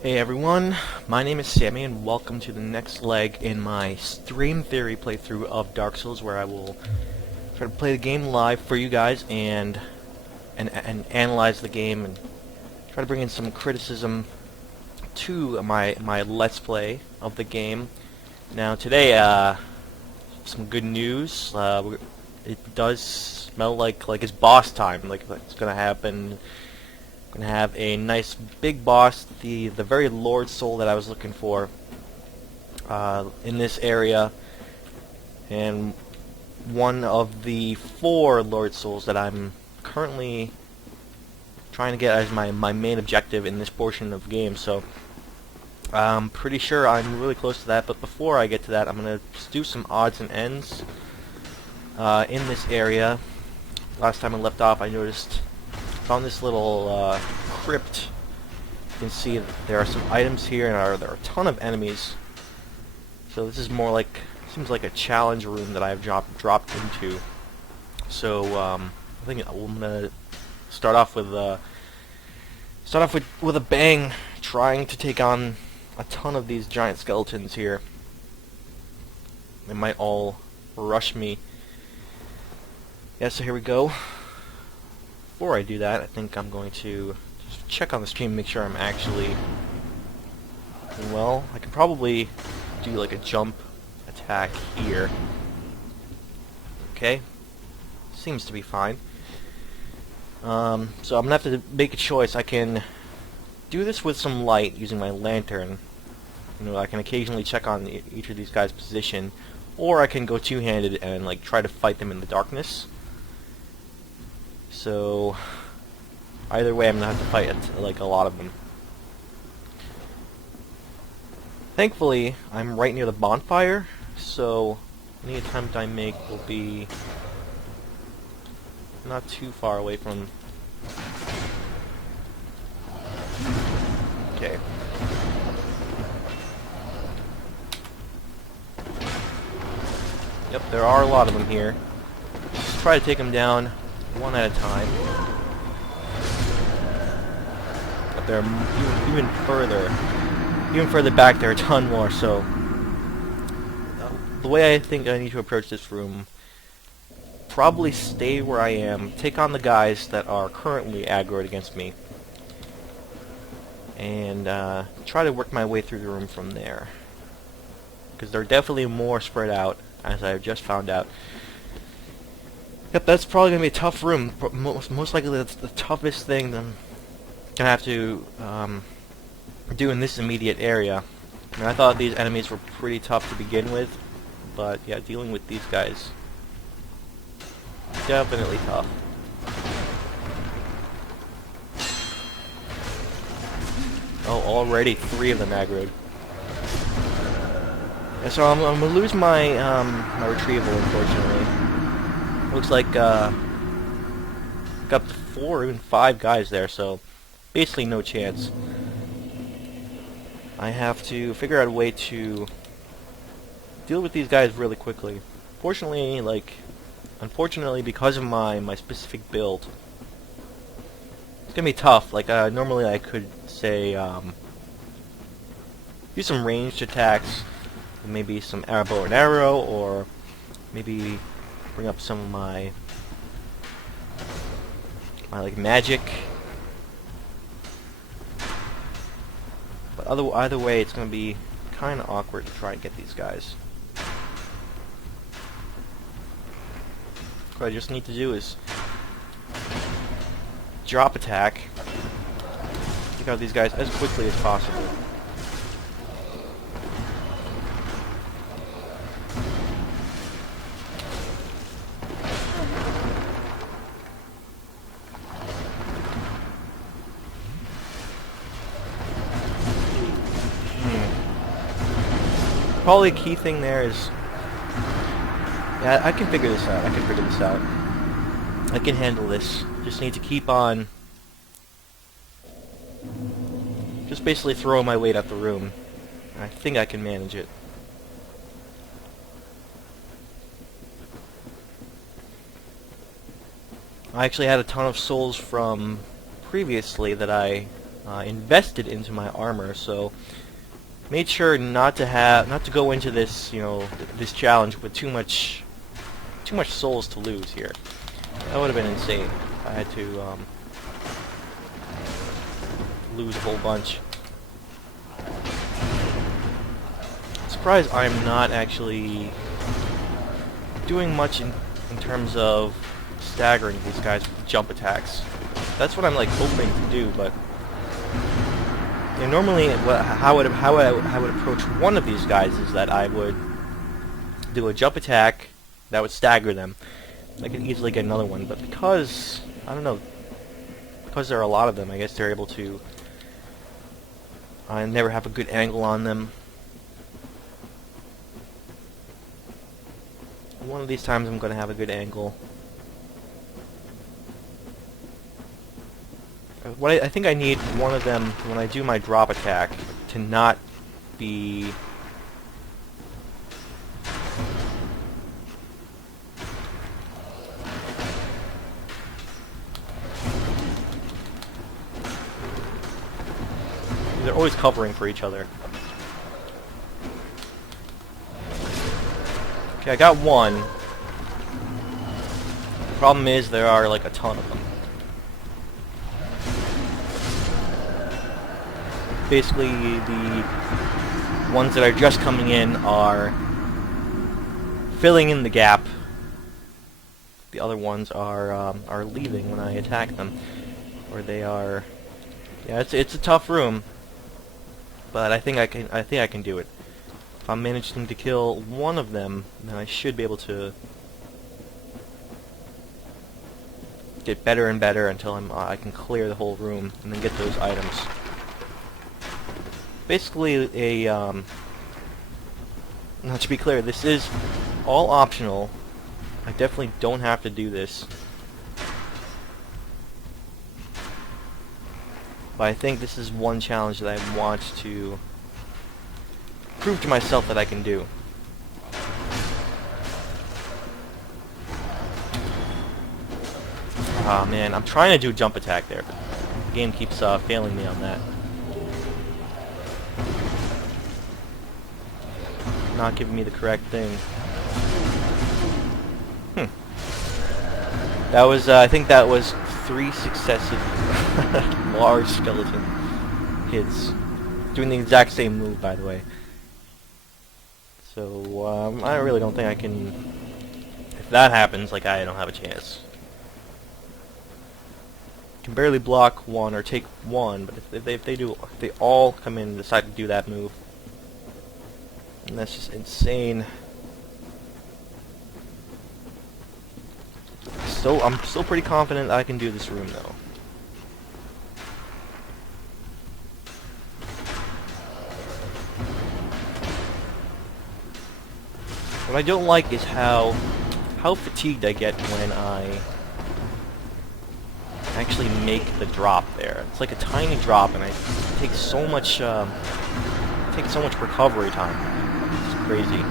Hey everyone, my name is Sammy and welcome to the next leg in my stream theory playthrough of Dark Souls, where I will try to play the game live for you guys and analyze the game and try to bring in some criticism to my Let's Play of the game. Now today, some good news. It does smell like it's boss time, like it's gonna happen. Gonna have a nice big boss, the very Lord Soul that I was looking for in this area, and one of the 4 Lord Souls that I'm currently trying to get as my main objective in this portion of the game. So I'm pretty sure I'm really close to that, but before I get to that, I'm gonna just do some odds and ends in this area. Last time I left off, I found this little crypt. You can see that there are some items here, and there are a ton of enemies. So this is more like, seems like a challenge room that I've dropped into. So I think I'm gonna start off with a bang, trying to take on a ton of these giant skeletons here. They might all rush me. Yeah, so here we go. Before I do that, I think I'm going to just check on the stream, make sure I'm actually doing well. I could probably do like a jump attack here. Okay, seems to be fine. So I'm gonna have to make a choice. I can do this with some light using my lantern. You know, I can occasionally check on each of these guys' position, or I can go two-handed and like try to fight them in the darkness. So either way, I'm gonna have to fight like a lot of them. Thankfully, I'm right near the bonfire, so any attempt I make will be not too far away from. Okay. Yep, there are a lot of them here. Just try to take them down one at a time. But they're even further back. There are a ton more. So the way I think I need to approach this room, probably stay where I am, take on the guys that are currently aggroed against me, and try to work my way through the room from there. Because they're definitely more spread out, as I've just found out. Yep, that's probably going to be a tough room. Most likely that's the toughest thing that I'm going to have to do in this immediate area. I mean, I thought these enemies were pretty tough to begin with, but yeah, dealing with these guys, definitely tough. Oh, already 3 of them aggroed. Yeah, so I'm going to lose my my retrieval, unfortunately. Looks like got up to 4 or even 5 guys there, so basically no chance. I have to figure out a way to deal with these guys really quickly. Unfortunately, because of my specific build, it's gonna be tough. Like normally I could say do some ranged attacks, maybe some bow and arrow, or maybe bring up some of my like magic. But either way, it's going to be kind of awkward to try and get these guys. What I just need to do is drop attack, take out these guys as quickly as possible. Probably a key thing there is, yeah, I can figure this out. I can handle this. Just need to keep on, just basically throwing my weight at the room. I think I can manage it. I actually had a ton of souls from previously that I invested into my armor, so made sure not to go into this, this challenge with too much souls to lose here. That would have been insane. I had to lose a whole bunch. Surprised I'm not actually doing much in terms of staggering these guys with jump attacks. That's what I'm like hoping to do, but normally how I would approach one of these guys is that I would do a jump attack that would stagger them. I could easily get another one, but because I don't know, because there are a lot of them, I guess they're able to. I never have a good angle on them. One of these times I'm going to have a good angle. I think I need one of them when I do my drop attack to not be... They're always covering for each other. Okay, I got one. The problem is there are like a ton of them. Basically, the ones that are just coming in are filling in the gap. The other ones are leaving when I attack them, or they are. Yeah, it's a tough room, but I think I can do it. If I'm managing to kill one of them, then I should be able to get better and better until I can clear the whole room and then get those items. Basically, now to be clear, this is all optional. I definitely don't have to do this. But I think this is one challenge that I want to prove to myself that I can do. Ah man, I'm trying to do jump attack there, but the game keeps failing me on that. Not giving me the correct thing. That was, I think that was 3 successive large skeleton hits. Doing the exact same move, by the way. So, I really don't think I can... If that happens, like, I don't have a chance. Can barely block one or take one, but if they all come in and decide to do that move, and that's just insane. I'm still pretty confident I can do this room though. What I don't like is how fatigued I get when I actually make the drop there. It's like a tiny drop, and I take so much recovery time. It's crazy.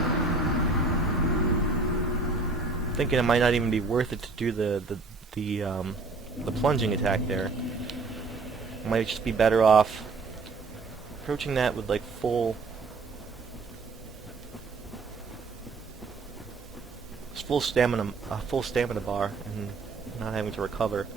I'm thinking it might not even be worth it to do the plunging attack there. I might just be better off approaching that with like full stamina, a full stamina bar, and not having to recover.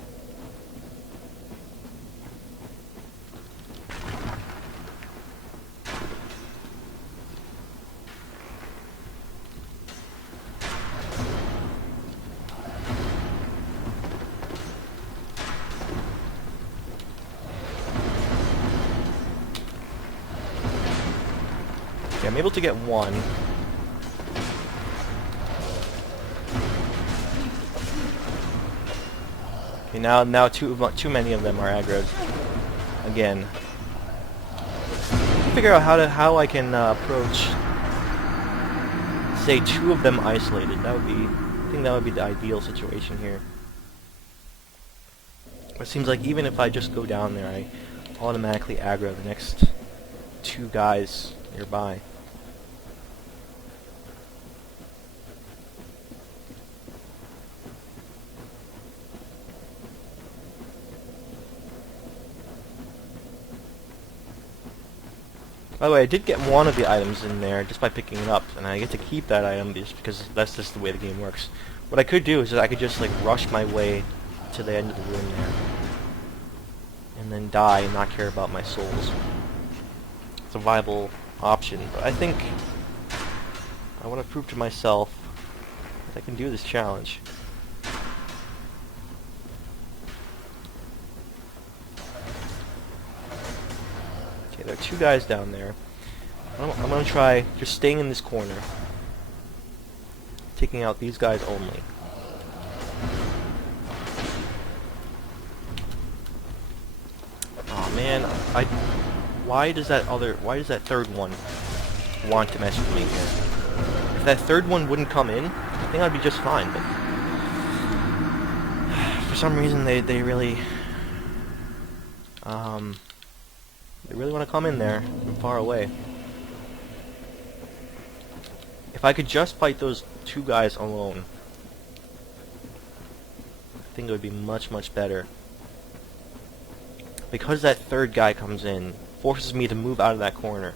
Okay, I'm able to get one. Okay, now too many of them are aggroed. Again. Figure out how I can approach, say, 2 of them isolated. I think that would be the ideal situation here. It seems like even if I just go down there, I automatically aggro the next 2 guys nearby. By the way, I did get one of the items in there just by picking it up, and I get to keep that item just because that's just the way the game works. What I could do is I could just like rush my way to the end of the room there, and then die and not care about my souls. It's a viable option, but I think I want to prove to myself that I can do this challenge. Okay, there are two guys down there. I'm going to try just staying in this corner, taking out these guys only. Oh man, why does that third one want to mess with me here? If that third one wouldn't come in, I think I'd be just fine, but for some reason they really want to come in there from far away. If I could just fight those two guys alone, I think it would be much, much better. Because that third guy comes in, forces me to move out of that corner.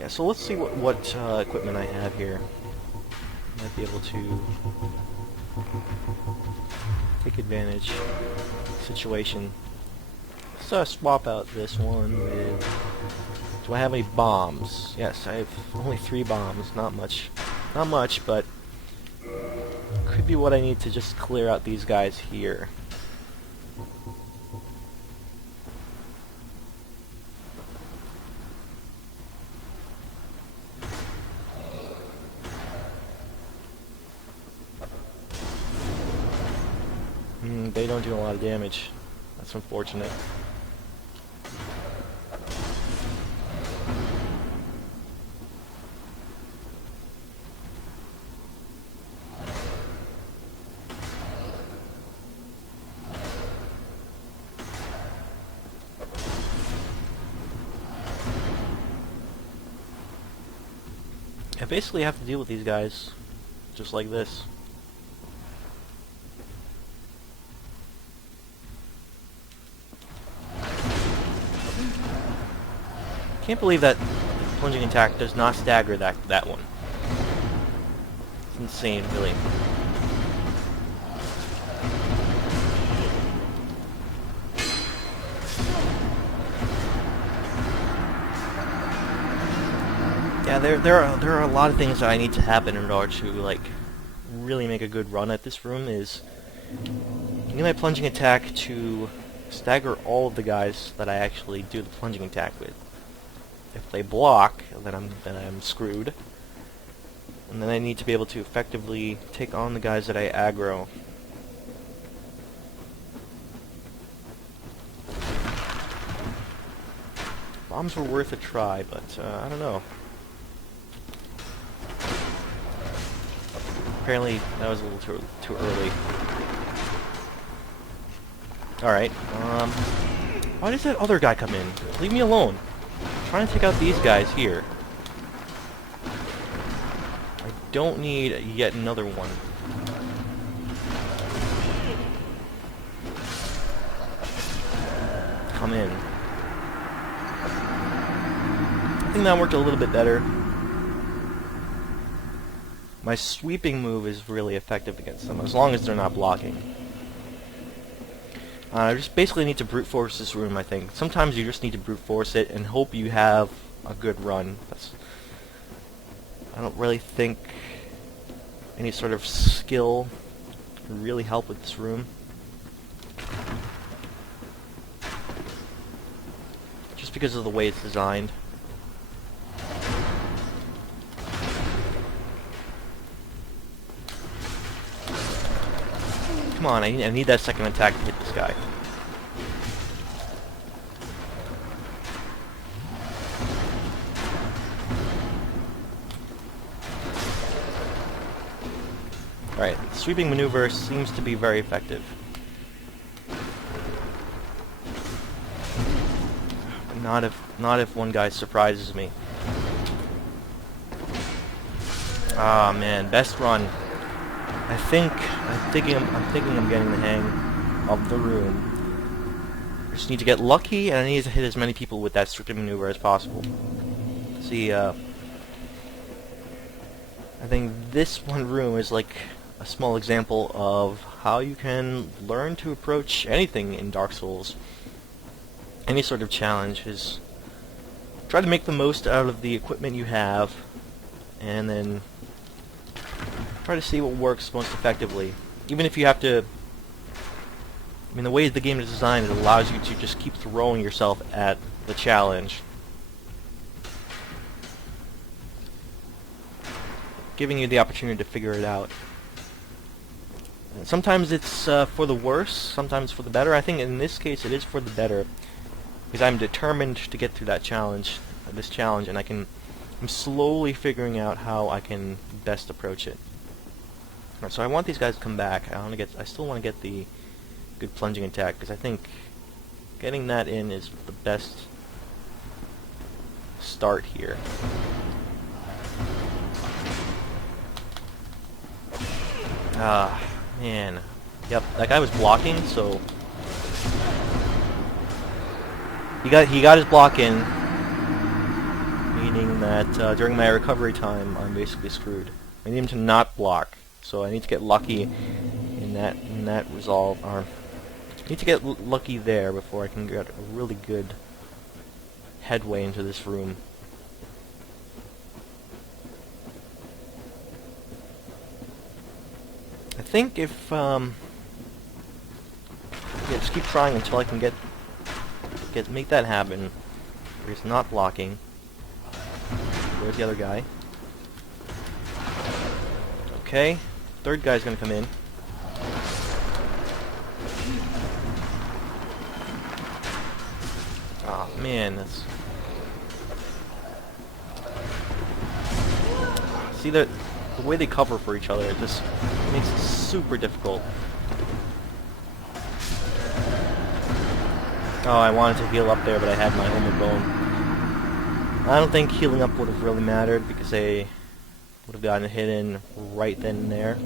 Yeah, so let's see what equipment I have here. Might be able to take advantage of the situation. Let's swap out this one with... Do I have any bombs? Yes, I have only 3 bombs. Not much. Not much, but could be what I need to just clear out these guys here. They don't do a lot of damage. That's unfortunate. I basically have to deal with these guys just like this. Can't believe that the plunging attack does not stagger that one. It's insane, really. Yeah, there are a lot of things that I need to happen in order to like really make a good run at this room. Is I need my plunging attack to stagger all of the guys that I actually do the plunging attack with. If they block, then I'm screwed. And then I need to be able to effectively take on the guys that I aggro. Bombs were worth a try, but I don't know. Apparently, that was a little too early. Alright, why does that other guy come in? Leave me alone. I'm trying to take out these guys here. I don't need yet another one. Come in. I think that worked a little bit better. My sweeping move is really effective against them, as long as they're not blocking. I just basically need to brute force this room, I think. Sometimes you just need to brute force it and hope you have a good run. I don't really think any sort of skill can really help with this room. Just because of the way it's designed. Come on, I need that second attack to hit this guy. Alright, sweeping maneuver seems to be very effective. Not if one guy surprises me. Ah man, best run. I'm thinking I'm getting the hang of the room. I just need to get lucky, and I need to hit as many people with that stricken maneuver as possible. See, I think this one room is like a small example of how you can learn to approach anything in Dark Souls. Any sort of challenge is try to make the most out of the equipment you have, and then try to see what works most effectively. Even if you have to... I mean, the way the game is designed, it allows you to just keep throwing yourself at the challenge, giving you the opportunity to figure it out. And sometimes it's for the worse, sometimes for the better. I think in this case it is for the better, because I'm determined to get through that challenge, and I'm slowly figuring out how I can best approach it. Alright, so I want these guys to come back. I still want to get the good plunging attack, because I think getting that in is the best start here. Ah, man. Yep, that guy was blocking, so he got his block in, meaning that during my recovery time, I'm basically screwed. I need him to not block, so I need to get lucky in that resolve. Or I need to get lucky there before I can get a really good headway into this room. I think if yeah, just keep trying until I can make that happen. He's not blocking. Where's the other guy? Okay, third guy's gonna come in. Oh man, that's... See the way they cover for each other, it just makes it super difficult. Oh, I wanted to heal up there, but I had my homeward bone. I don't think healing up would have really mattered, because they would have gotten a hit in right then and there.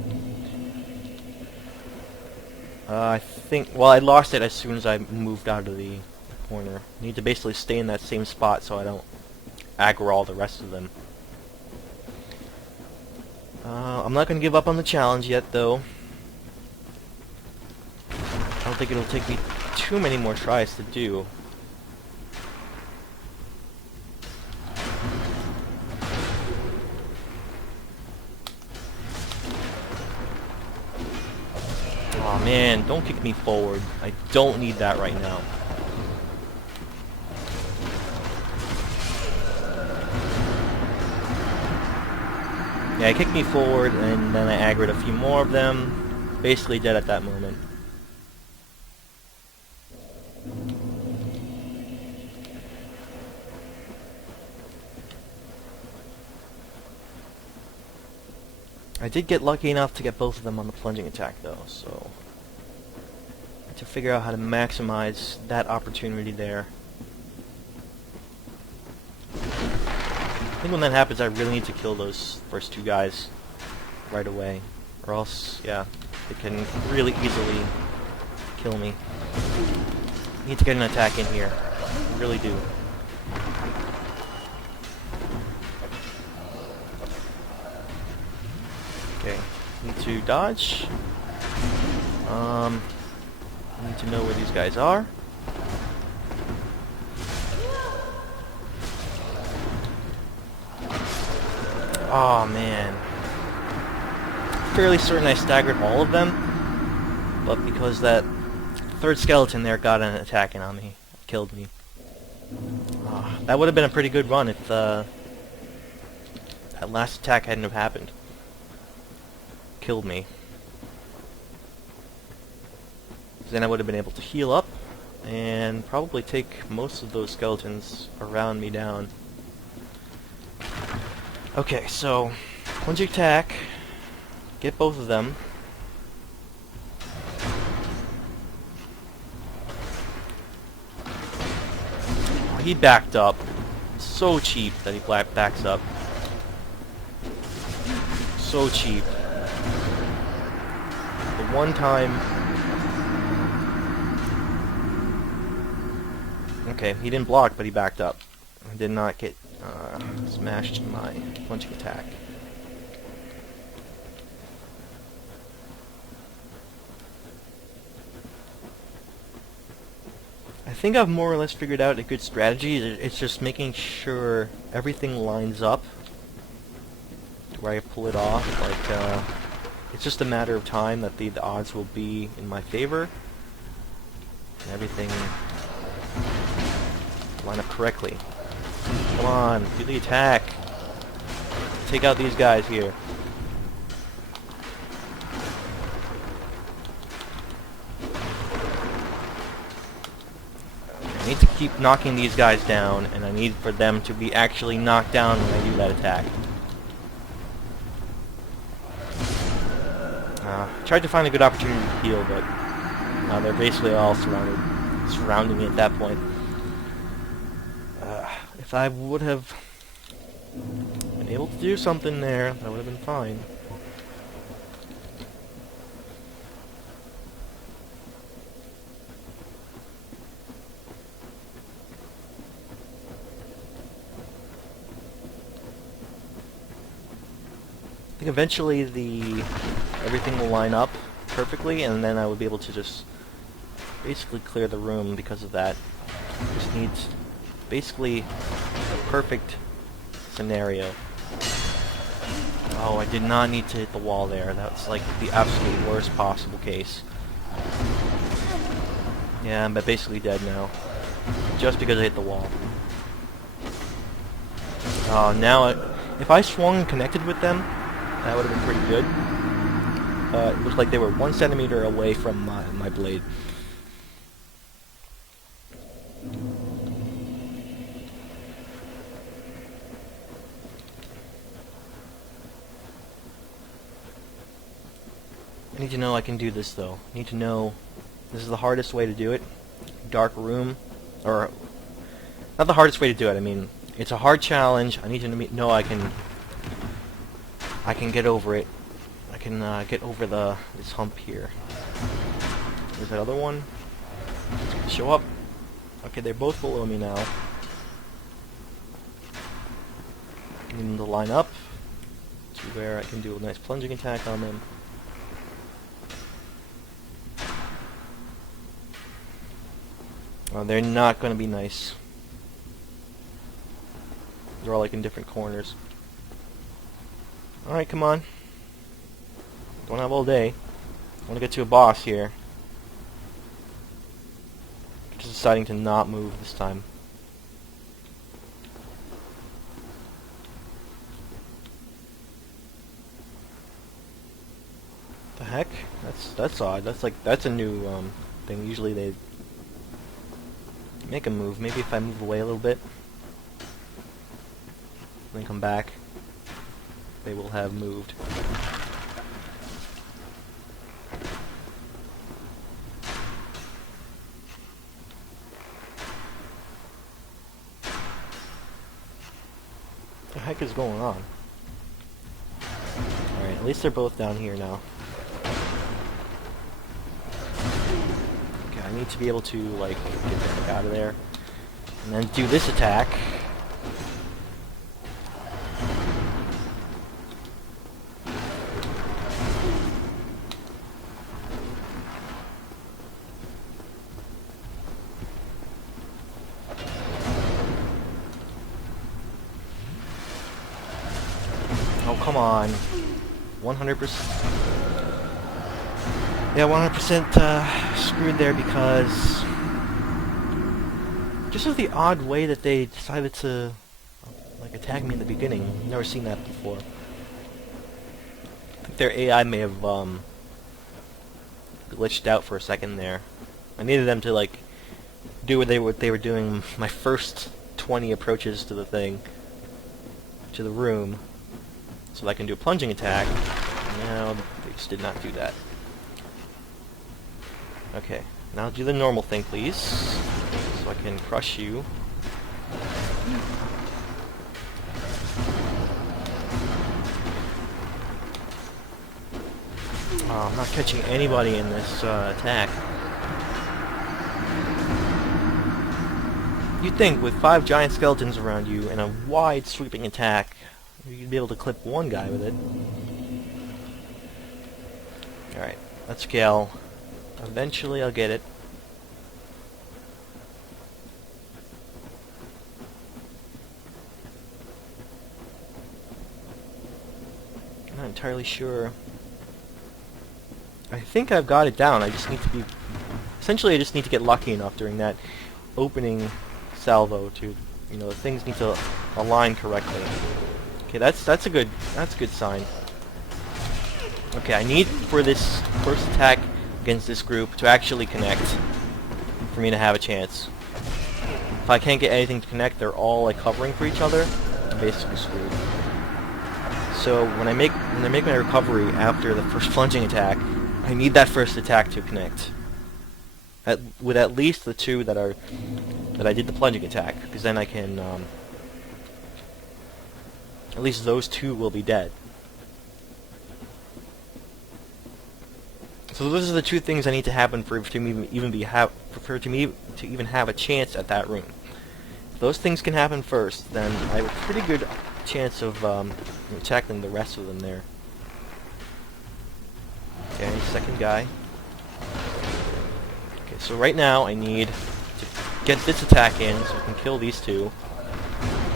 I think... Well, I lost it as soon as I moved out of the corner. I need to basically stay in that same spot so I don't aggro all the rest of them. I'm not going to give up on the challenge yet, though. I don't think it'll take me too many more tries to do. Aw, man, don't kick me forward. I don't need that right now. Yeah, he kicked me forward, and then I aggroed a few more of them. Basically dead at that moment. I did get lucky enough to get both of them on the plunging attack, though, so... I have to figure out how to maximize that opportunity there. I think when that happens, I really need to kill those first two guys right away, or else, yeah, they can really easily kill me. I need to get an attack in here. I really do. Okay, need to dodge. I need to know where these guys are. Oh man. Fairly certain I staggered all of them, but because that third skeleton there got an attack in on me, killed me. That would have been a pretty good run if that last attack hadn't have happened. Killed me. Then I would have been able to heal up and probably take most of those skeletons around me down. Okay, so once you attack, get both of them. Oh, he backed up. So cheap that he backs up. So cheap. The one time Okay, he didn't block, but he backed up. I did not get smashed in my punching attack. I think I've more or less figured out a good strategy. It's just making sure everything lines up to where I pull it off. Like, it's just a matter of time that the odds will be in my favor. And everything line up correctly. Come on, do the attack. Take out these guys here. I need to keep knocking these guys down, and I need for them to be actually knocked down when I do that attack. Tried to find a good opportunity to heal, but they're basically all surrounding me at that point. If I would have been able to do something there, that would have been fine. I think eventually everything will line up perfectly, and then I would be able to just basically clear the room because of that. Just needs basically a perfect scenario. Oh, I did not need to hit the wall there. That's like the absolute worst possible case. Yeah, I'm basically dead now. Just because I hit the wall. Now, if I swung and connected with them, that would have been pretty good. It looks like they were 1 centimeter away from my blade. I need to know I can do this, though. I need to know this is the hardest way to do it. Dark room, or not the hardest way to do it. I mean, it's a hard challenge. I need to know I can get over it. I can get over this hump here. There's that other one. Show up. Okay, they're both below me now. I need them to line up to where I can do a nice plunging attack on them. They're not going to be nice. They're all like in different corners. Alright, come on. Don't have all day. I want to get to a boss here. Just deciding to not move this time. The heck? That's odd. That's a new thing. Usually they make a move. Maybe if I move away a little bit, then come back, they will have moved. What the heck is going on? Alright, at least they're both down here now. I need to be able to, like, get the heck out of there. And then do this attack. Oh, come on. 100%. Yeah, 100% screwed there because just of the odd way that they decided to like attack me in the beginning. Never seen that before. I think their AI may have glitched out for a second there. I needed them to like do what they were doing my first 20 approaches to the thing, to the room, so that I can do a plunging attack. Now they just did not do that. Okay, now do the normal thing, please, so I can crush you. Oh, I'm not catching anybody in this attack. You'd think with 5 giant skeletons around you and a wide sweeping attack, you'd be able to clip one guy with it. Alright, let's scale. Eventually I'll get it. I'm not entirely sure. I think I've got it down. I just need to be... Essentially, I just need to get lucky enough during that opening salvo to, you know, things need to align correctly. Okay, that's a good sign. Okay, I need for this first attack against this group to actually connect for me to have a chance. If I can't get anything to connect, they're all like covering for each other, I'm basically screwed. So when I make my recovery after the first plunging attack, I need that first attack to connect. With at least the 2 that I did the plunging attack, because then I can at least those 2 will be dead. So those are the 2 things I need to happen for it to even have a chance at that room. If those things can happen first, then I have a pretty good chance of attacking the rest of them there. Okay, second guy. Okay, so right now I need to get this attack in so I can kill these 2.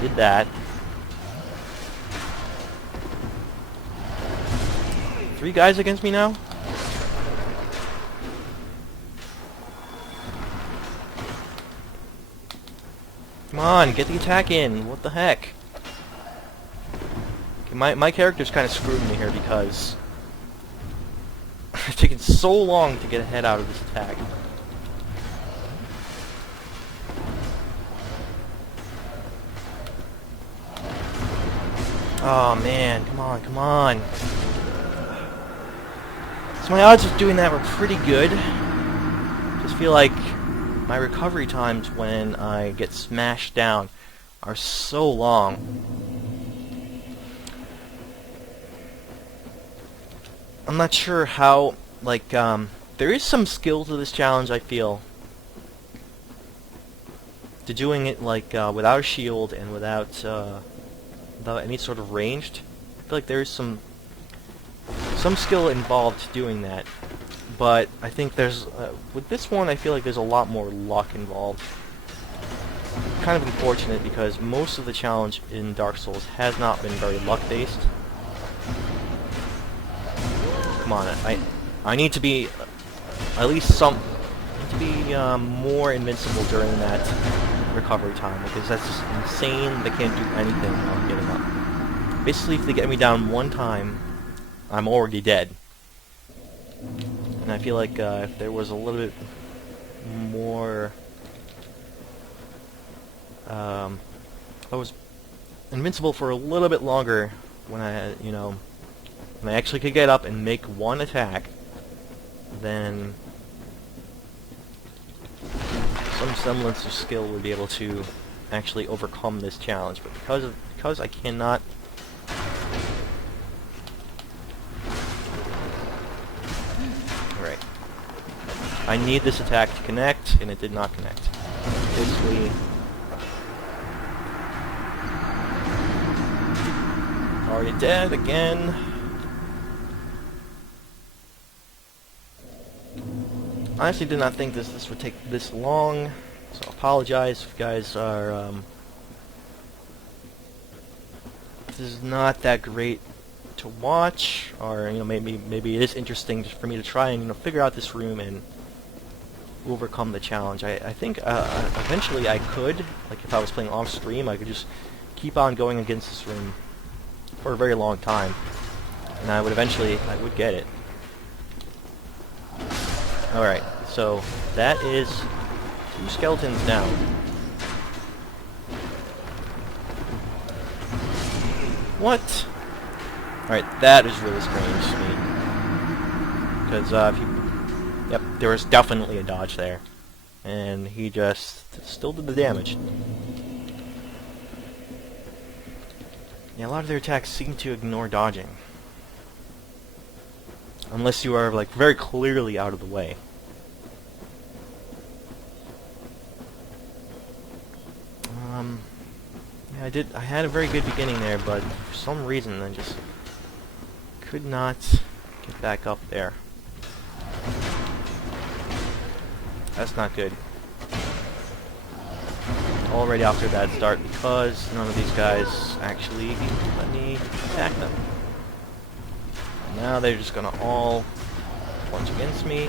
Did that. 3 guys against me now? Come on, get the attack in. What the heck? Okay, my character's kind of screwed me here because it's taken so long to get a head out of this attack. Oh man, come on, come on. So my odds of doing that were pretty good. Just feel like my recovery times when I get smashed down are so long. I'm not sure how, like, there is some skill to this challenge, I feel. To doing it, like, without a shield and without any sort of ranged. I feel like there is some skill involved to doing that. But I think there's, with this one, I feel like there's a lot more luck involved. Kind of unfortunate because most of the challenge in Dark Souls has not been very luck-based. Come on, I need to be at least more invincible during that recovery time because that's just insane. They can't do anything while getting up. Basically, if they get me down one time, I'm already dead. And I feel like if there was a little bit more, I was invincible for a little bit longer when I actually could get up and make one attack, then some semblance of skill would be able to actually overcome this challenge. But because I cannot. I need this attack to connect, and it did not connect. Basically, already dead again. I honestly did not think this would take this long, so I apologize if you guys are, this is not that great to watch, or, maybe it is interesting for me to try and, figure out this room and overcome the challenge. I think eventually I could, like if I was playing off stream, I could just keep on going against this room for a very long time, and I would get it. Alright, so that is 2 skeletons down. What? Alright, that is really strange to me. Because yep, there was definitely a dodge there. And he just still did the damage. Yeah, a lot of their attacks seem to ignore dodging. Unless you are, like, very clearly out of the way. I had a very good beginning there, but for some reason I just could not get back up there. That's not good. Already off to a bad start because none of these guys actually let me attack them. And now they're just gonna all punch against me.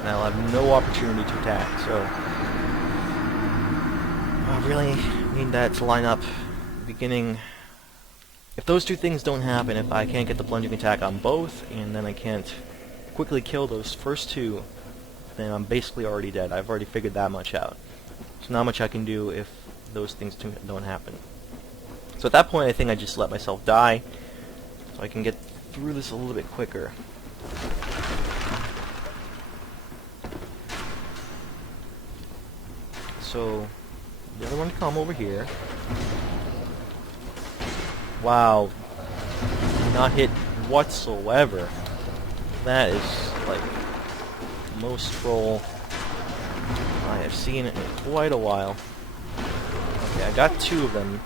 And I'll have no opportunity to attack, so I really need that to line up at the beginning. If those two things don't happen, if I can't get the plunging attack on both, and then I can't quickly kill those first two, then I'm basically already dead. I've already figured that much out. There's not much I can do if those things don't happen. So at that point, I think I just let myself die, so I can get through this a little bit quicker. So, the other one to come over here. Wow. Not hit whatsoever. That is, like, the most troll I have seen in quite a while. Okay, I got 2 of them,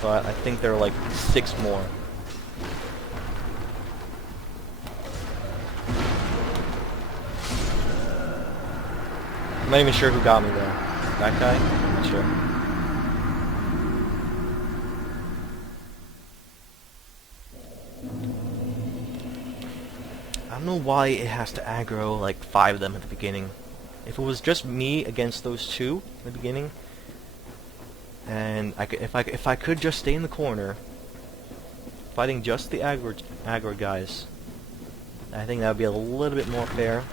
but I think there are like 6 more. I'm not even sure who got me there. That guy? I'm not sure. I don't know why it has to aggro like 5 of them at the beginning. If it was just me against those 2 in the beginning, and if I could just stay in the corner, fighting just the aggro guys, I think that would be a little bit more fair.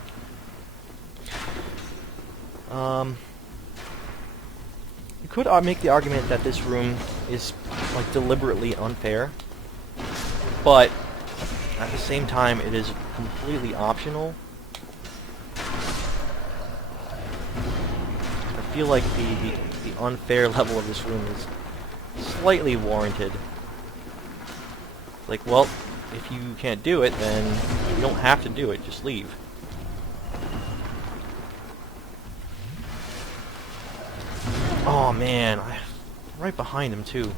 You could make the argument that this room is like deliberately unfair, but at the same time, it is completely optional. I feel like the unfair level of this room is slightly warranted. Like, well, if you can't do it, then you don't have to do it. Just leave. Oh man, I'm right behind him too.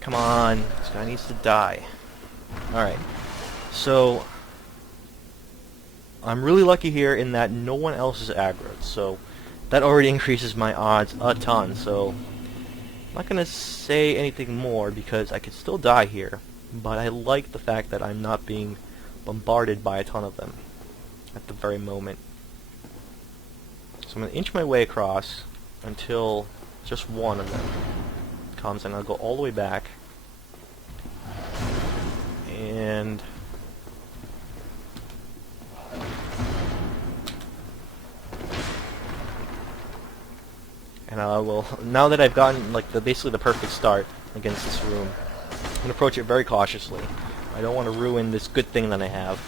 Come on, this guy needs to die. Alright, so I'm really lucky here in that no one else is aggroed, so that already increases my odds a ton, so I'm not going to say anything more because I could still die here, but I like the fact that I'm not being bombarded by a ton of them at the very moment. So I'm going to inch my way across until just one of them comes, and I'll go all the way back. And I will, now that I've gotten like basically the perfect start against this room, I'm going to approach it very cautiously. I don't want to ruin this good thing that I have.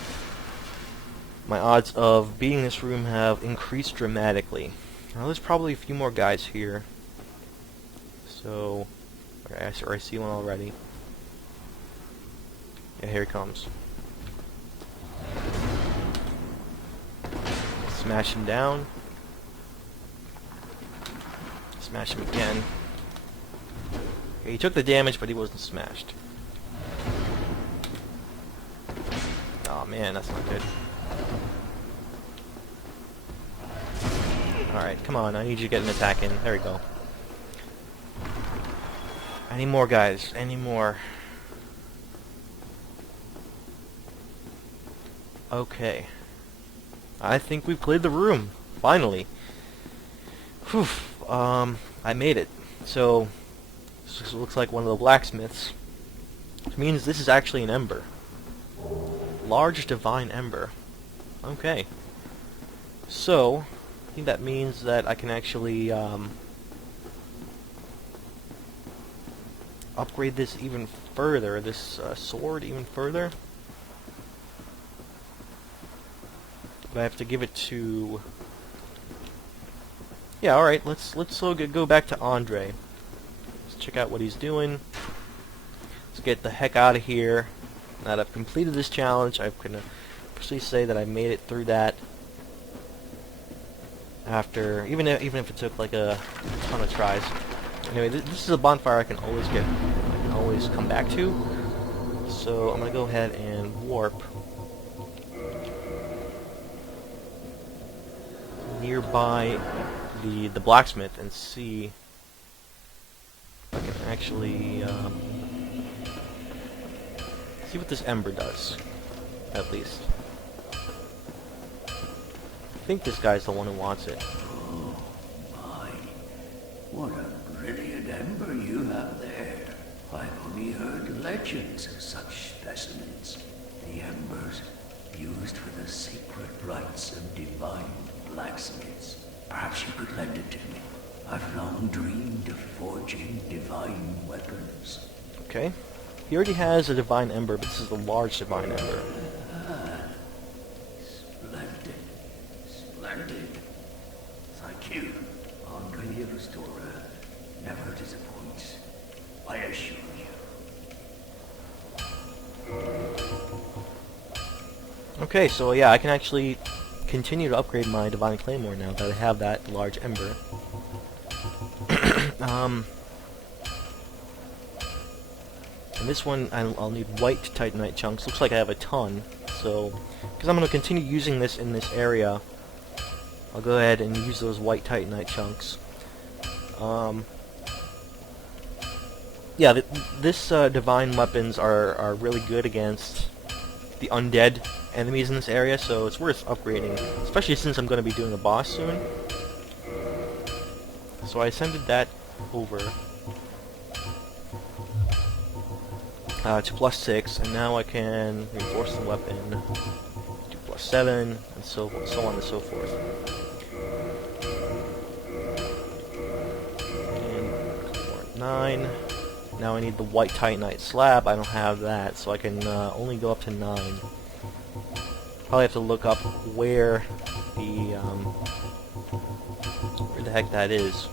My odds of beating this room have increased dramatically. Now there's probably a few more guys here. So, I see one already. Yeah, here he comes. Smash him down. Smash him again. Okay, he took the damage, but he wasn't smashed. Oh man, that's not good. Alright, come on, I need you to get an attack in. There we go. Any more guys? Any more? Okay. I think we played the room. Finally. Whew. I made it. So, this looks like one of the blacksmiths. Which means this is actually an ember. Large divine ember. Okay. So, I think that means that I can actually, upgrade this even further, this sword even further. But I have to give it to... Yeah, alright, let's go back to Andre. Let's check out what he's doing. Let's get the heck out of here. Now that I've completed this challenge, I'm gonna actually say that I made it through that after, even if it took like a ton of tries. Anyway, this is a bonfire I can always come back to. So I'm gonna go ahead and warp nearby the blacksmith and see if I can actually see what this ember does, at least. I think this guy's the one who wants it. Oh my, what a brilliant ember you have there. I've only heard legends of such specimens. The embers used for the secret rites of divine blacksmiths. Perhaps you could lend it to me. I've long dreamed of forging divine weapons. Okay. He already has a divine ember, but this is a large divine ember. Splendid. Splendid. Thank you. Andre the Restorer never disappoints. I assure you. Okay, so yeah, I can actually continue to upgrade my divine claymore now that I have that large ember. And this one, I'll need white titanite chunks. Looks like I have a ton, so because I'm going to continue using this in this area, I'll go ahead and use those white titanite chunks. Yeah, this divine weapons are really good against the undead enemies in this area, so it's worth upgrading, especially since I'm going to be doing a boss soon. So I ascended that over to +6, and now I can reinforce the weapon to +7, and so on and so forth. And 9. Now I need the white titanite slab. I don't have that, so I can only go up to 9. Probably have to look up where the heck that is.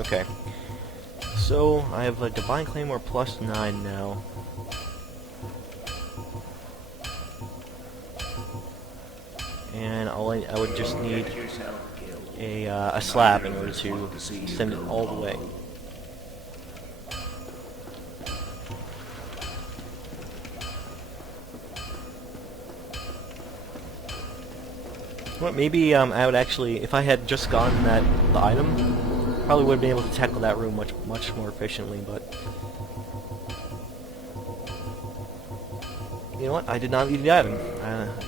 Okay, so I have a Divine Claymore +9 now. And I would just need a slab in order to send it all the way. Well, maybe I would actually, if I had just gotten the item, probably would have been able to tackle that room much more efficiently, but you know what? I did not need the item,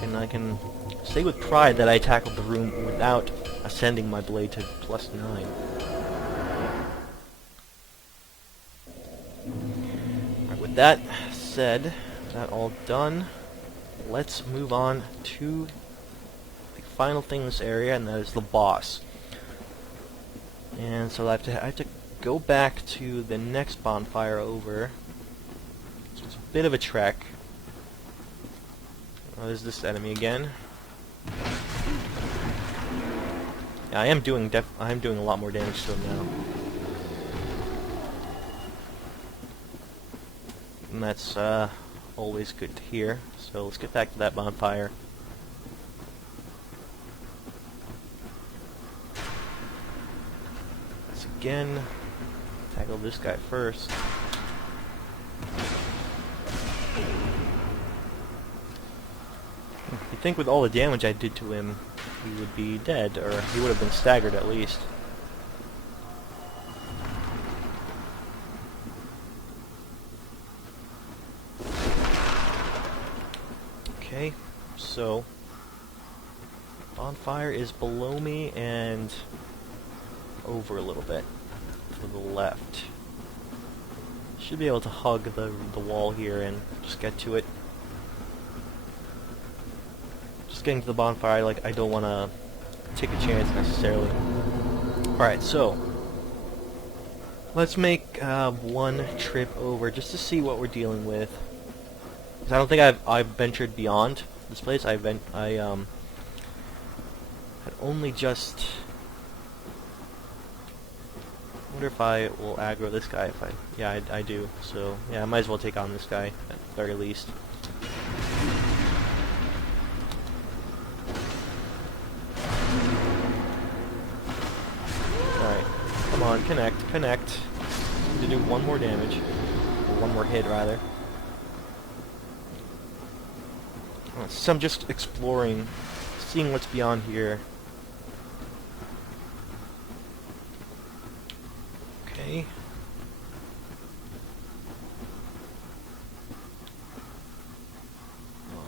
and I can say with pride that I tackled the room without ascending my blade to +9. Alright, with that said, that all done, let's move on to the final thing in this area, and that is the boss. And so I have to go back to the next bonfire over. So it's a bit of a trek. Oh, there's this enemy again. Yeah, I am doing a lot more damage to him now. And that's always good to hear. So let's get back to that bonfire. Again, tackle this guy first. You'd think with all the damage I did to him, he would be dead, or he would have been staggered at least. Okay, so bonfire is below me and over a little bit to the left. Should be able to hug the wall here and just get to it. Just getting to the bonfire, I don't want to take a chance necessarily. Alright, so let's make one trip over just to see what we're dealing with. 'Cause I don't think I've ventured beyond this place. I I'd only just... I wonder if I will aggro this guy if I... Yeah, I do. So, yeah, I might as well take on this guy, at the very least. Alright. Come on, connect, connect. Need to do one more damage. Or one more hit, rather. So I'm just exploring, seeing what's beyond here. Okay.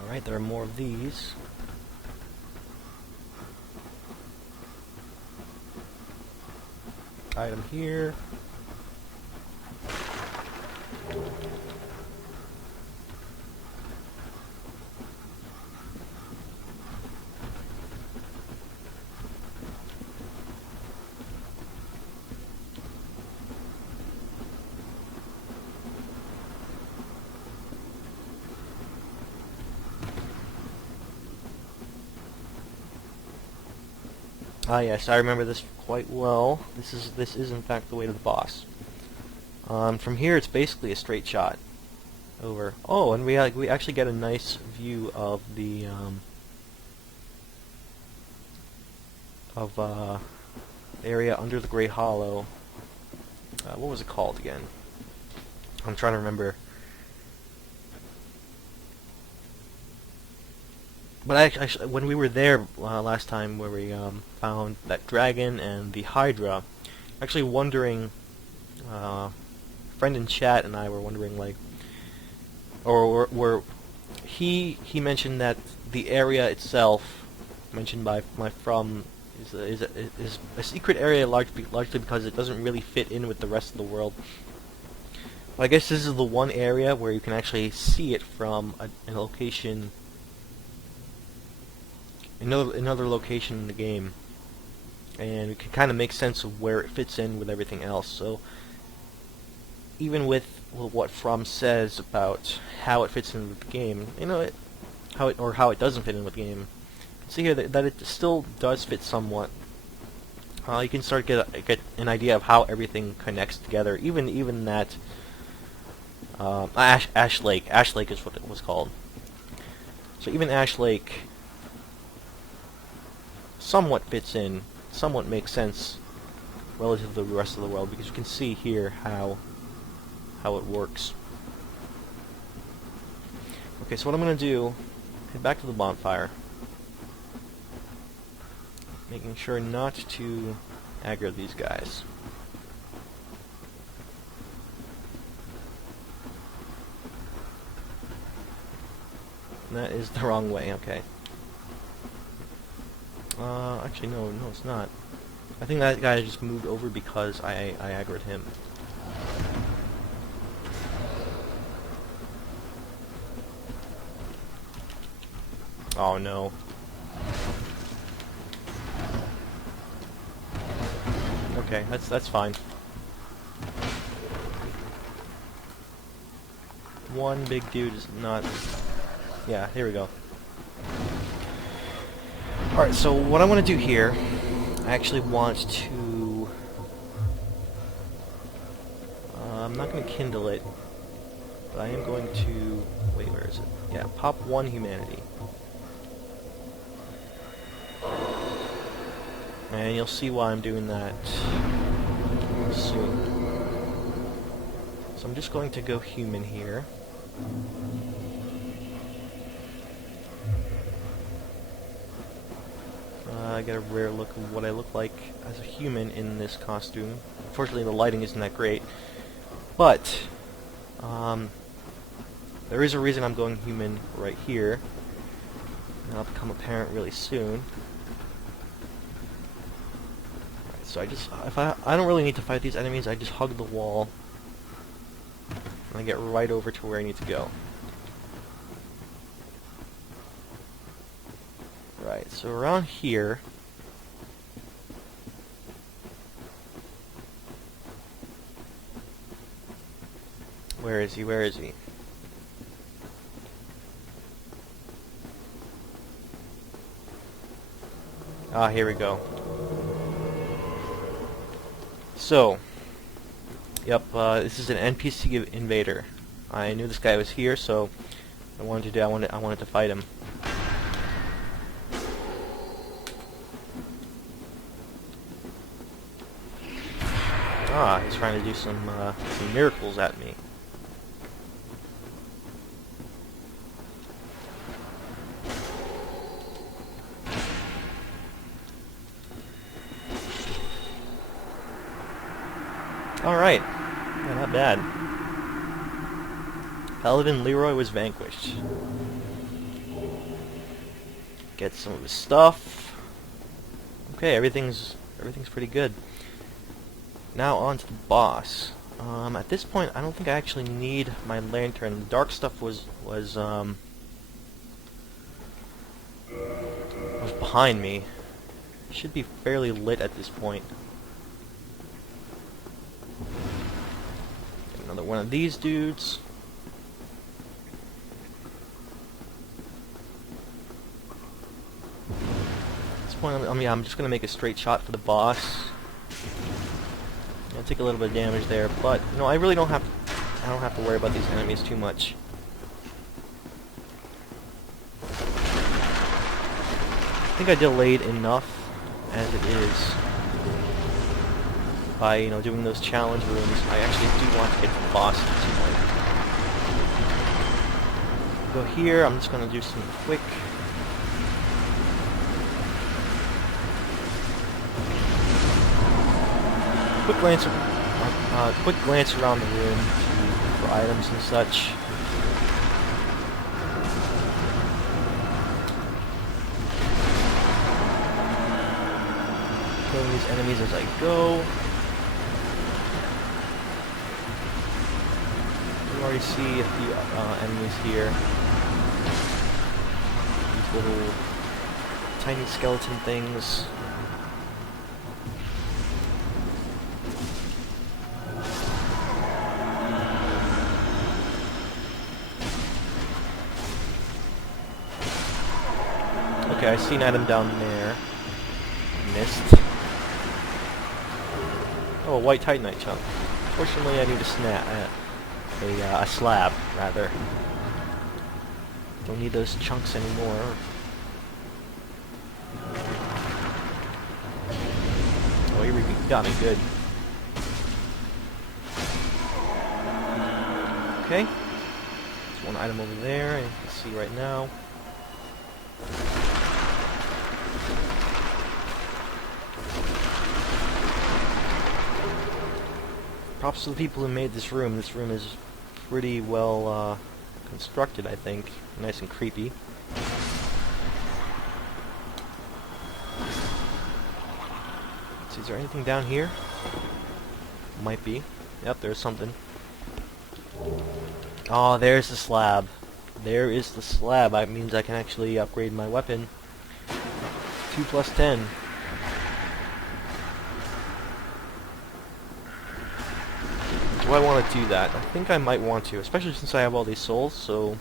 Alright, there are more of these. Item here. Ah yes, I remember this quite well. This is in fact the way to the boss. From here it's basically a straight shot over. Oh, and we actually get a nice view of the area under the Great Hollow. What was it called again? I'm trying to remember. But actually, when we were there last time, where we found that dragon and the Hydra, actually wondering, friend in chat and I were wondering, like, or he mentioned that the area itself, mentioned by From, is a secret area largely because it doesn't really fit in with the rest of the world. But I guess this is the one area where you can actually see it from a location. Another location in the game, and it can kind of make sense of where it fits in with everything else. So even with what From says about how it fits in with the game, you know, how it doesn't fit in with the game, you can see here that it still does fit somewhat. You can start to get an idea of how everything connects together. Even that Ash Lake is what it was called. So even Ash Lake somewhat fits in, somewhat makes sense relative to the rest of the world, because you can see here how it works. Okay, so what I'm going to do, head back to the bonfire, making sure not to aggro these guys. And that is the wrong way, okay. Actually, no, it's not. I think that guy just moved over because I aggroed him. Oh no. Okay, that's fine. One big dude is not... Yeah, here we go. Alright, so what I want to do here, I actually want to... I'm not going to kindle it, but I am going to... Wait, where is it? Yeah, pop one humanity. And you'll see why I'm doing that soon. So I'm just going to go human here. I get a rare look of what I look like as a human in this costume. Unfortunately, the lighting isn't that great. But, there is a reason I'm going human right here. And that'll become apparent really soon. Right, so I don't really need to fight these enemies, I just hug the wall. And I get right over to where I need to go. Right, so around here... Where is he? Where is he? Ah, here we go. So, yep, this is an NPC invader. I knew this guy was here, so I wanted to fight him. Ah, he's trying to do some miracles at me. Alright. Yeah, not bad. Paladin Leroy was vanquished. Get some of his stuff. Okay, everything's pretty good. Now on to the boss. At this point, I don't think I actually need my lantern. The dark stuff was behind me. It should be fairly lit at this point. Get another one of these dudes. At this point, I'm just gonna make a straight shot for the boss. I'll take a little bit of damage there, but no, I really don't have. I don't have to worry about these enemies too much. I think I delayed enough as it is by doing those challenge rooms. I actually do want to get to the boss at this point. Go here. I'm just gonna do some quick. Quick glance around the room for items and such. Killing these enemies as I go. You already see a few enemies here. These little tiny skeleton things. Okay, I see an item down there. Missed. Oh, a white titanite chunk. Fortunately, I need a slab, rather. Don't need those chunks anymore. Oh, here we got me good. Okay. There's one item over there, and you can see right now. Props to the people who made this room. This room is pretty well constructed, I think. Nice and creepy. Let's see, is there anything down here? Might be. Yep, there's something. Oh, there's the slab. There is the slab. That means I can actually upgrade my weapon. 2 plus 10. Do I want to do that? I think I might want to, especially since I have all these souls, so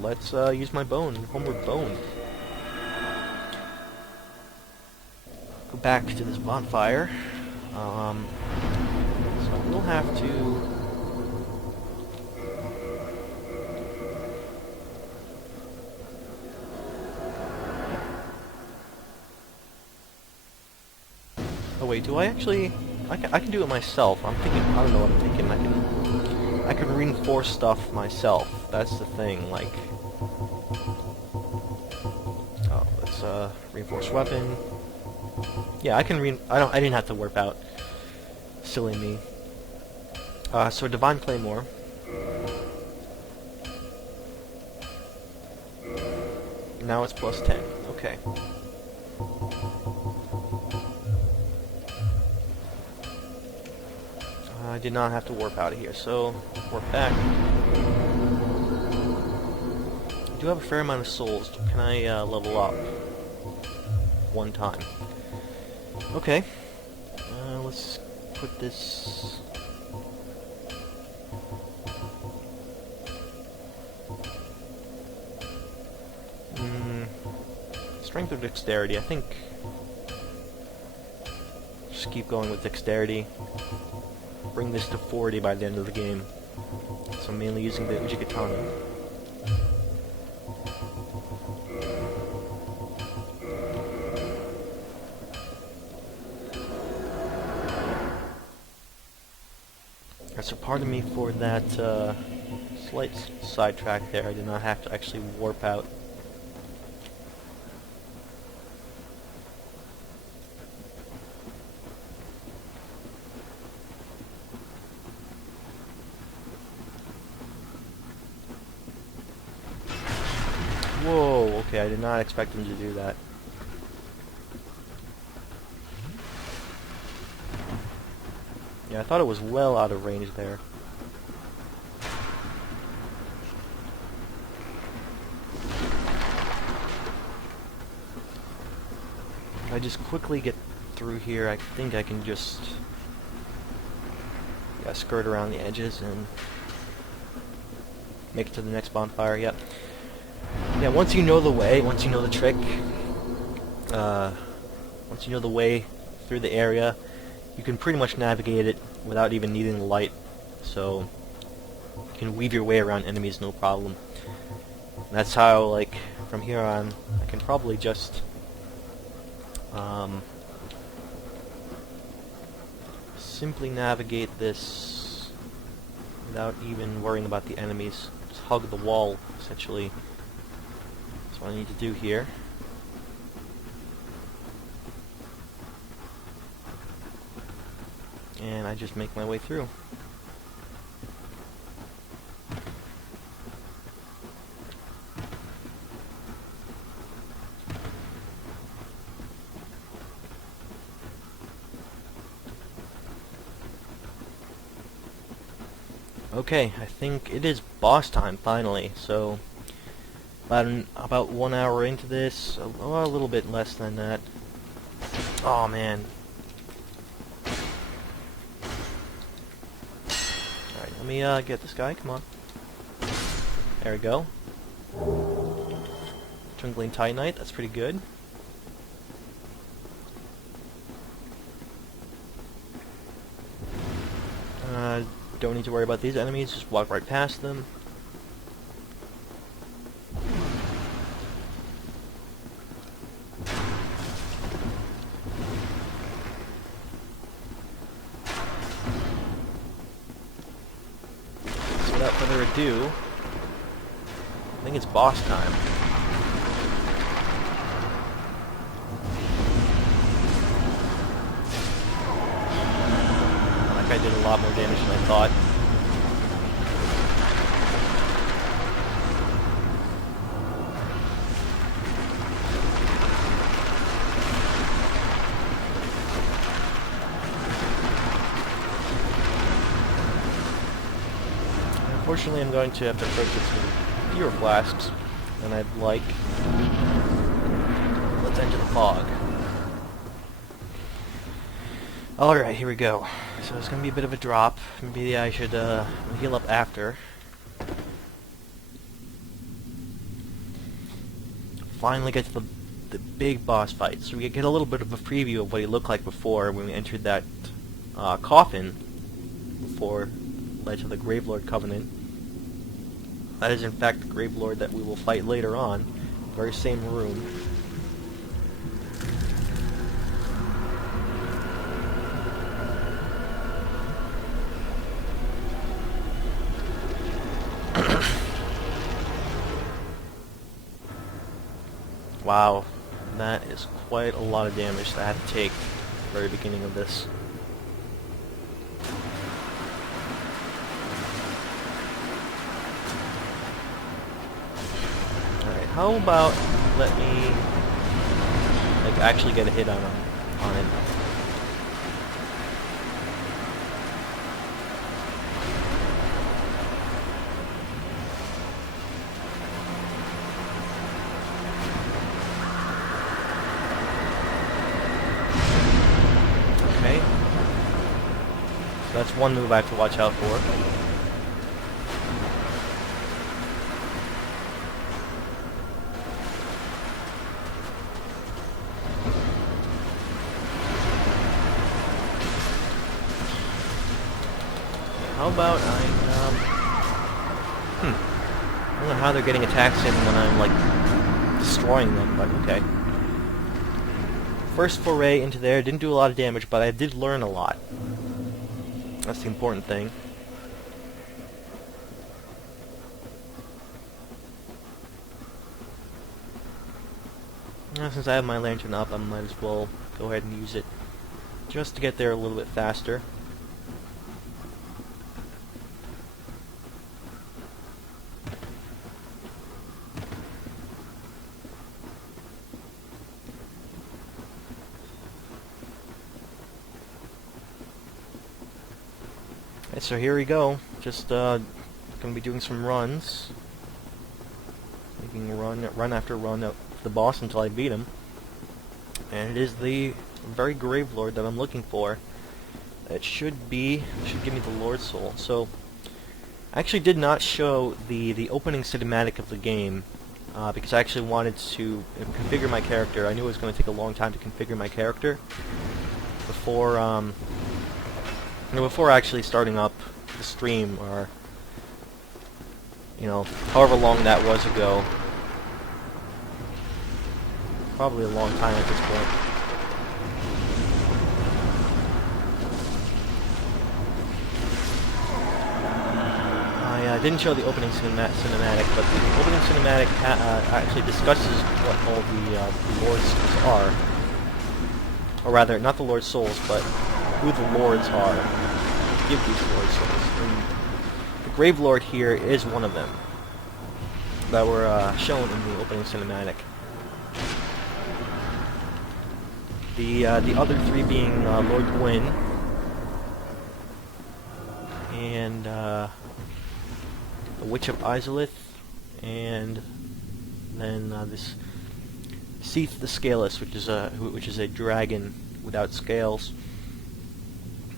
let's use my bone, homeward bone. Go back to this bonfire. So I will have to... Oh wait, do I actually... I can do it myself. I don't know what I'm thinking. I can reinforce stuff myself. That's the thing, like... Oh, let's, reinforce weapon. Yeah, I didn't have to warp out. Silly me. So Divine Claymore. Now it's plus 10. Okay. I did not have to warp out of here, so warp back. I do have a fair amount of souls. Can I level up one time? Okay. Let's put this... Strength or dexterity? I think Just keep going with dexterity. Bring this to 40 by the end of the game. So I'm mainly using the Uji Katana. So pardon me for that slight sidetrack there. I did not have to actually warp out. Whoa, okay, I did not expect him to do that. Yeah, I thought it was well out of range there. If I just quickly get through here, I think I can just skirt around the edges and make it to the next bonfire. Yep. Yeah, once you know the way, once you know the trick, once you know the way through the area, you can pretty much navigate it without even needing the light. So you can weave your way around enemies no problem. And that's how, like, from here on, I can probably just simply navigate this without even worrying about the enemies. Just hug the wall, essentially. That's what I need to do here. And I just make my way through. Okay, I think it is boss time finally. So about 1 hour into this, a little bit less than that. Oh man. Alright, let me get this guy, come on. There we go. Twinkling Titanite, that's pretty good. Don't need to worry about these enemies, just walk right past them. So without further ado, I think it's boss time. I did a lot more damage than I thought. Unfortunately, I'm going to have to approach this with fewer flasks than I'd like. Let's enter the fog. Alright, here we go. So it's going to be a bit of a drop. Maybe I should heal up after. Finally get to the big boss fight. So we get a little bit of a preview of what he looked like before when we entered that coffin before it led to the Gravelord Covenant. That is in fact the Gravelord that we will fight later on. Very same room. Wow, that is quite a lot of damage that I had to take at the very beginning of this. Alright, how about let me actually get a hit on it? That's one move I have to watch out for. How about I don't know how they're getting attacks in when I'm, like, destroying them, but okay. First foray into there, didn't do a lot of damage, but I did learn a lot. That's the important thing. Now, since I have my lantern up, I might as well go ahead and use it just to get there a little bit faster. Okay, so here we go. Just gonna be doing some runs, making run after run of the boss until I beat him. And it is the very grave lord that I'm looking for. It should give me the Lord Soul. So I actually did not show the opening cinematic of the game because I actually wanted to configure my character. I knew it was going to take a long time to configure my character before before actually starting up the stream, or however long that was ago. Probably a long time at this point. I didn't show the opening cinematic, but the opening cinematic actually discusses what all the Lord's Souls are. Or rather, not the Lord's Souls, but who the Lords are. Give these Lord's Souls. And the Grave Lord here is one of them that were shown in the opening cinematic. The other three being Lord Gwyn and the Witch of Izalith, and then this Seath the Scaleless, which is a dragon without scales.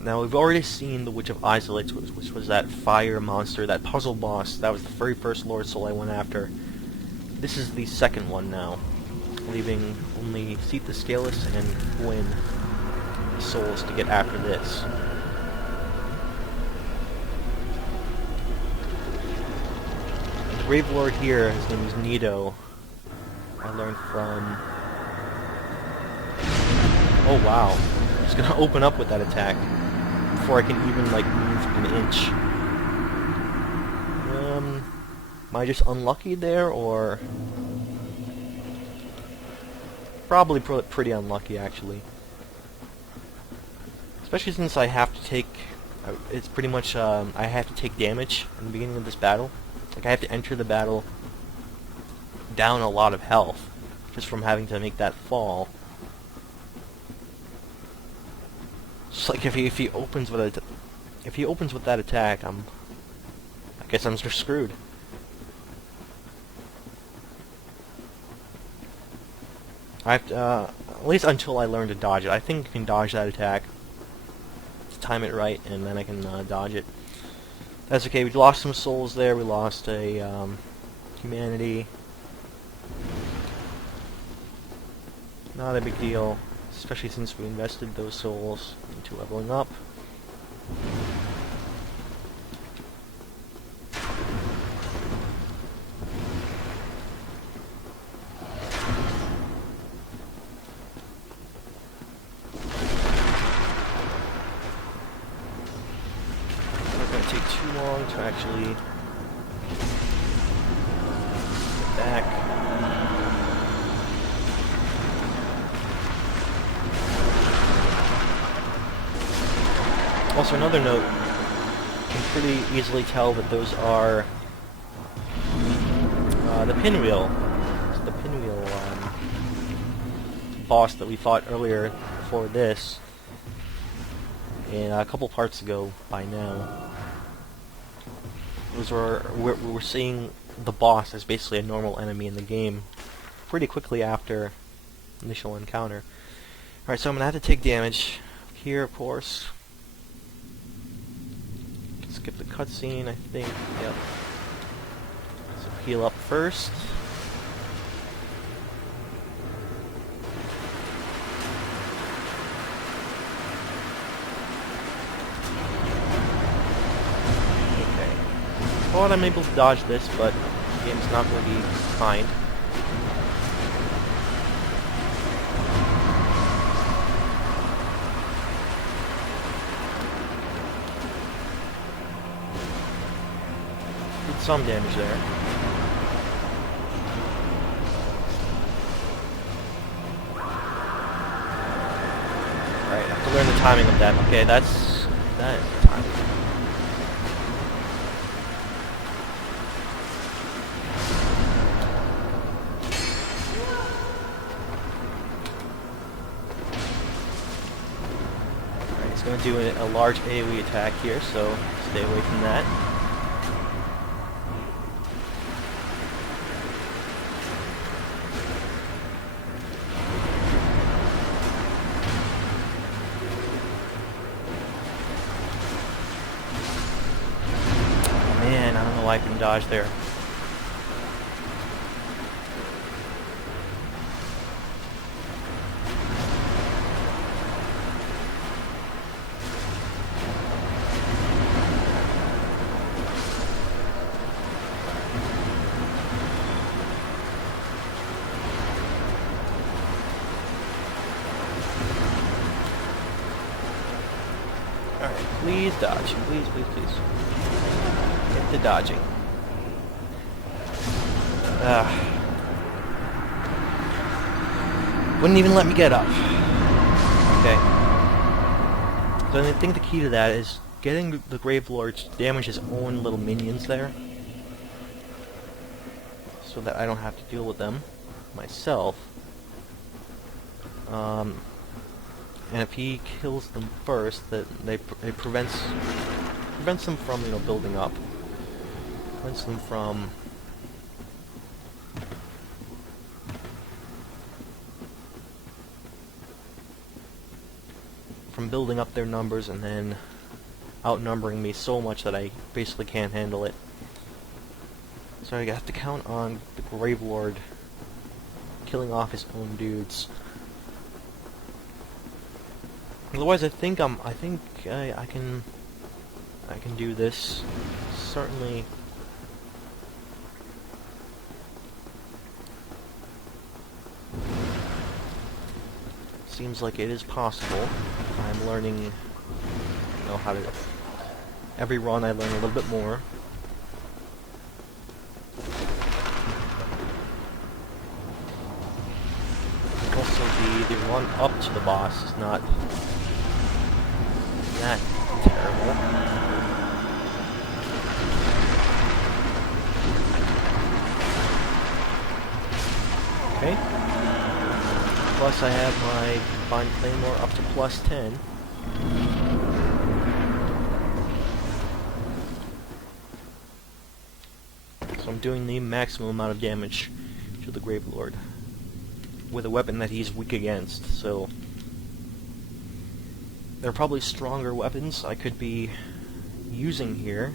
Now we've already seen the Witch of Izalith, which was that fire monster, that puzzle boss. That was the very first Lord Soul I went after. This is the second one now, leaving only Seath the Scaleless and Gwyn souls to get after this. The Grave Lord here, his name is Nido. I learned from... Oh wow, he's gonna open up with that attack before I can even like move an inch. Am I just unlucky there, or... Probably pretty unlucky, actually. Especially since I have to take... It's pretty much, I have to take damage in the beginning of this battle. Like, I have to enter the battle down a lot of health, just from having to make that fall. Just like if he opens with that attack, I guess I'm just screwed. I have to, at least until I learn to dodge it. I think I can dodge that attack. Just time it right, and then I can dodge it. That's okay. We lost some souls there. We lost a humanity. Not a big deal, especially since we invested those souls into leveling up. Take too long to actually get back. Also, another note, you can pretty easily tell that those are the pinwheel. It's the pinwheel boss that we fought earlier before this, and a couple parts ago by now. We're seeing the boss as basically a normal enemy in the game pretty quickly after initial encounter. Alright, so I'm gonna have to take damage here, of course. Skip the cutscene, I think. Yep. So heal up first. thought I'm able to dodge this, but the game's not going to be kind. Did some damage there. Alright, I have to learn the timing of that. Okay, that is the timing. He's going to do a large AoE attack here, so stay away from that. Oh, man, I don't know why I couldn't dodge there. Alright, please dodge. Please, please, please. Get the dodging. Wouldn't even let me get up. Okay. So I think the key to that is getting the Grave Lord to damage his own little minions there, so that I don't have to deal with them myself. And if he kills them first, that it prevents them from, you know, building up. Prevents them from building up their numbers and then outnumbering me so much that I basically can't handle it. So I have to count on the Grave Lord killing off his own dudes. Otherwise, I think I can do this. Certainly. Seems like it is possible. I'm learning, you know, how to. Every run, I learn a little bit more. Also, the run up to the boss is not that terrible. Okay. Plus I have my Divine Claymore up to +10. So I'm doing the maximum amount of damage to the Grave Lord with a weapon that he's weak against, so there are probably stronger weapons I could be using here.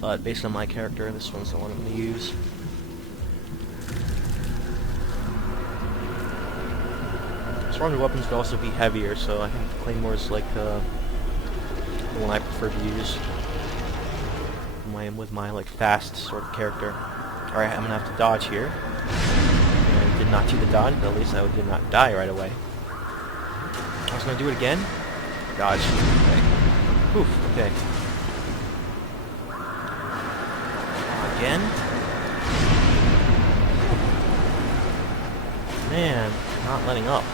But based on my character, this one's the one I'm going to use. Stronger weapons could also be heavier, so I think the Claymore is like the one I prefer to use with my like fast sort of character. Alright, I'm gonna have to dodge here. And I did not do the dodge, but at least I did not die right away. I was gonna do it again. Dodge. Okay. Oof, okay. Again? Man, not letting up.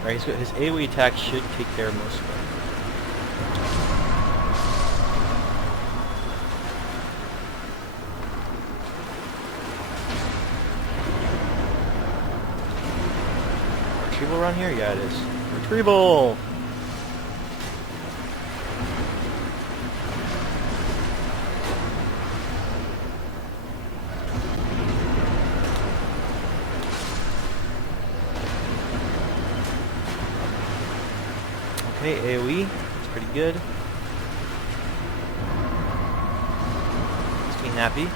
Alright, his AoE attack should take care of most of it. Retrieval around here? Yeah, it is. Retrieval! Okay, AoE. That's pretty good. Makes me happy.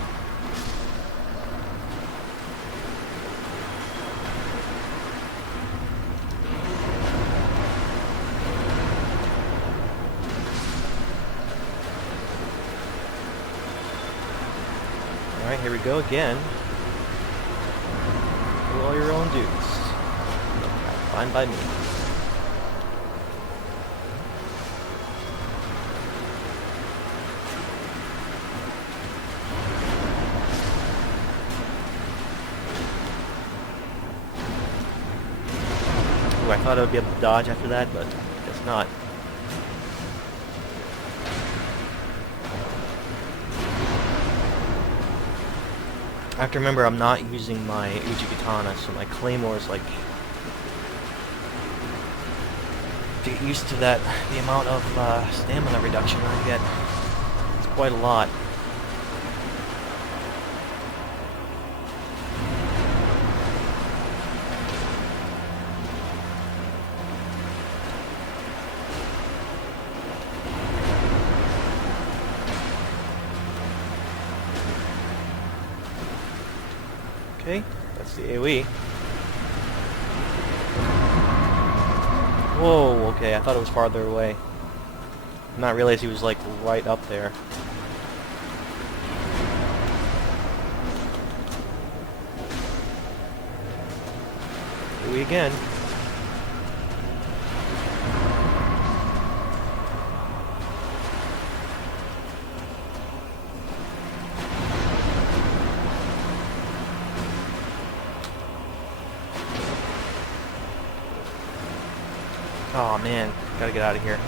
Alright, here we go again. Kill all your own dudes. Fine by me. Ooh, I thought I would be able to dodge after that, but I guess not. I have to remember I'm not using my Uji Katana, so my Claymore's like... to get used to that, the amount of stamina reduction I get. It's quite a lot. Okay, that's the AoE. Whoa, okay, I thought it was farther away. Did not realize he was like right up there. AoE again. Oh man, gotta get out of here.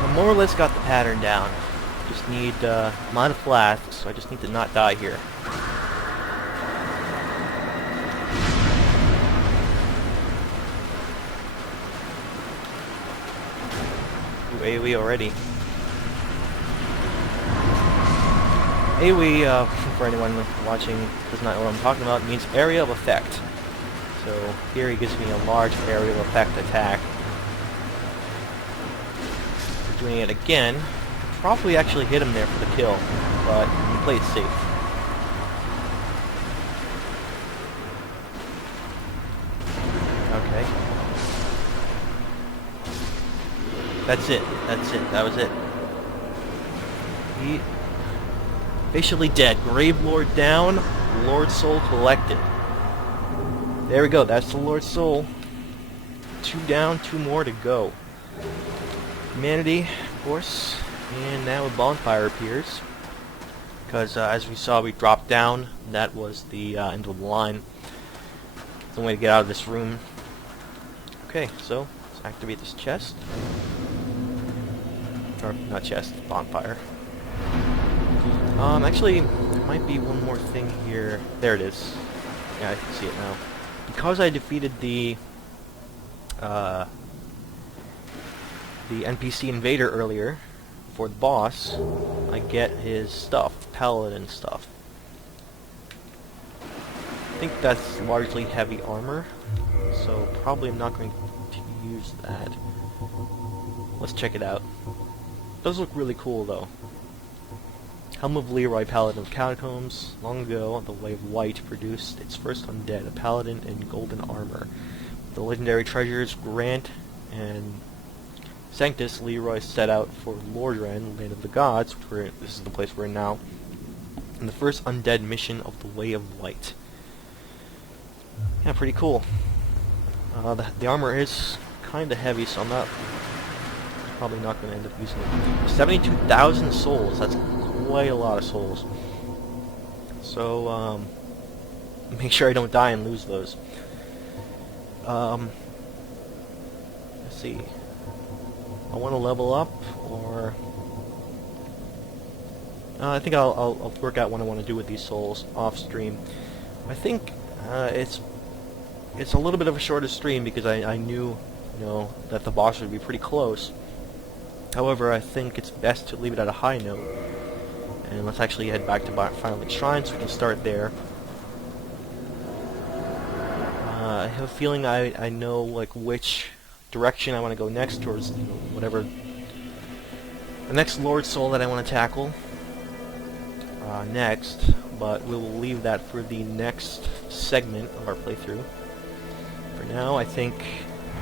So more or less got the pattern down. Just need a lot of flasks, so I just need to not die here. Ooh, AoE already. AoE, for anyone watching does not know what I'm talking about, means area of effect. So here he gives me a large aerial effect attack. For doing it again, probably actually hit him there for the kill, but he played safe. Okay. That's it. That's it. That was it. He officially dead. Grave Lord down. Lord Soul collected. There we go, that's the Lord's Soul. 2 down, 2 more to go. Humanity, of course, and now a bonfire appears. Because as we saw, we dropped down. That was the end of the line. It's the way to get out of this room. Okay, so let's activate this chest. Or, not chest, bonfire. Actually, there might be one more thing here. There it is. Yeah, I can see it now. Because I defeated the NPC invader earlier for the boss, I get his stuff, paladin stuff. I think that's largely heavy armor, so probably I'm not going to use that. Let's check it out. It does look really cool though. Helm of Leroy, Paladin of Catacombs. Long ago, the Way of Light produced its first undead, a paladin in golden armor. The legendary treasures Grant and Sanctus, Leroy set out for Lordran, Land of the Gods, which this is the place we're in now, in the first undead mission of the Way of Light. Yeah, pretty cool. The armor is kind of heavy, so I'm probably not going to end up using it. 72,000 souls, that's quite a lot of souls. So, make sure I don't die and lose those. Let's see. I want to level up, or... I think I'll work out what I want to do with these souls off stream. I think it's a little bit of a shorter stream because I knew, that the boss would be pretty close. However, I think it's best to leave it at a high note. And let's actually head back to Firelight Shrine so we can start there. I have a feeling I know like which direction I want to go next towards, you know, whatever the next Lord Soul that I want to tackle next, but we will leave that for the next segment of our playthrough. For now, I think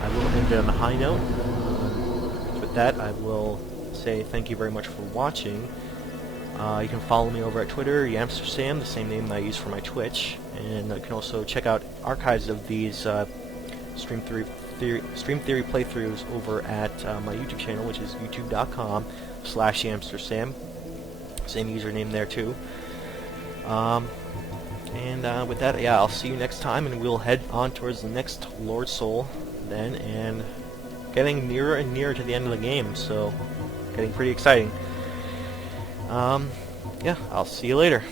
I will end it on a high note. With that, I will say thank you very much for watching. You can follow me over at Twitter, YamsterSam, the same name that I use for my Twitch, and you can also check out archives of these Stream Theory playthroughs over at my YouTube channel, which is youtube.com/YamsterSam. Same username there too. And with that, yeah, I'll see you next time, and we'll head on towards the next Lord Soul then, and getting nearer and nearer to the end of the game, so getting pretty exciting. Yeah, I'll see you later.